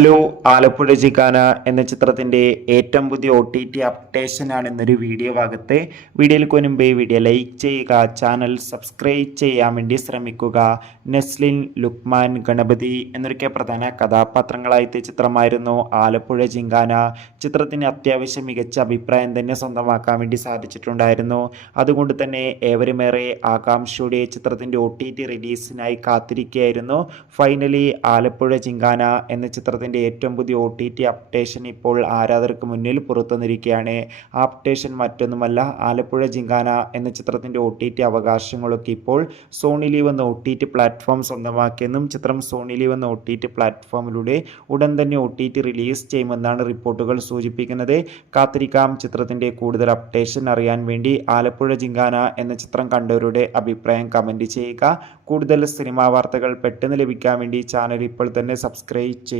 Hello, Alappuzha ജിഗാന എന്ന ചിത്രത്തിൻ്റെ ഏറ്റവും പുതിയ OTT അപ്ഡേഷനാണ് ഇന്നൊരു വീഡിയോ ഭാഗത്ത്. വീഡിയോയിലേക്ക് മുൻപേ വീഡിയോ ലൈക്ക് ചെയ്യുക, ചാനൽ സബ്സ്ക്രൈബ് ചെയ്യാൻ വേണ്ടി ശ്രമിക്കുക. നെസ്ലിൻ, ലുക്മാൻ, ഗണപതി എന്നൊക്കെ പ്രധാന കഥാപാത്രങ്ങളായ ചിത്രമായിരുന്നു ആലപ്പുഴ ജിങ്കാന. ചിത്രത്തിന് അത്യാവശ്യം മികച്ച അഭിപ്രായം തന്നെ സ്വന്തമാക്കാൻ വേണ്ടി സാധിച്ചിട്ടുണ്ടായിരുന്നു. അതുകൊണ്ട് തന്നെ ഏവരുമേറെ ആകാംക്ഷയോടെ ചിത്രത്തിൻ്റെ OTT റിലീസിനായി കാത്തിരിക്കുകയായിരുന്നു. ഫൈനലി ആലപ്പുഴ ജിങ്കാന എന്ന ചിത്രത്തിൻ്റെ ഏറ്റവും പുതിയ OTT അപ്ഡേഷൻ ഇപ്പോൾ ആരാധകർക്ക് മുന്നിൽ പുറത്തുവന്നിരിക്കുകയാണ്. ആ അപ്ഡേഷൻ മറ്റൊന്നുമല്ല, ആലപ്പുഴ ജിങ്കാന എന്ന ചിത്രത്തിൻ്റെ OTT അവകാശങ്ങളൊക്കെ ഇപ്പോൾ സോണി ലീവ് എന്ന OTT പ്ലാറ്റ്ഫോം സ്വന്തമാക്കിയെന്നും ചിത്രം സോണി ലീവ് എന്ന OTT പ്ലാറ്റ്ഫോമിലൂടെ ഉടൻ തന്നെ OTT റിലീസ് ചെയ്യുമെന്നാണ് റിപ്പോർട്ടുകൾ സൂചിപ്പിക്കുന്നത്. കാത്തിരിക്കാം ചിത്രത്തിൻ്റെ കൂടുതൽ അപ്ഡേഷൻ അറിയാൻ വേണ്ടി. ആലപ്പുഴ ജിങ്കാന എന്ന ചിത്രം കണ്ടവരുടെ അഭിപ്രായം കമൻറ്റ് ചെയ്യുക. കൂടുതൽ സിനിമാ വാർത്തകൾ പെട്ടെന്ന് ലഭിക്കാൻ വേണ്ടി ചാനൽ ഇപ്പോൾ തന്നെ സബ്സ്ക്രൈബ് ചെയ്യുക.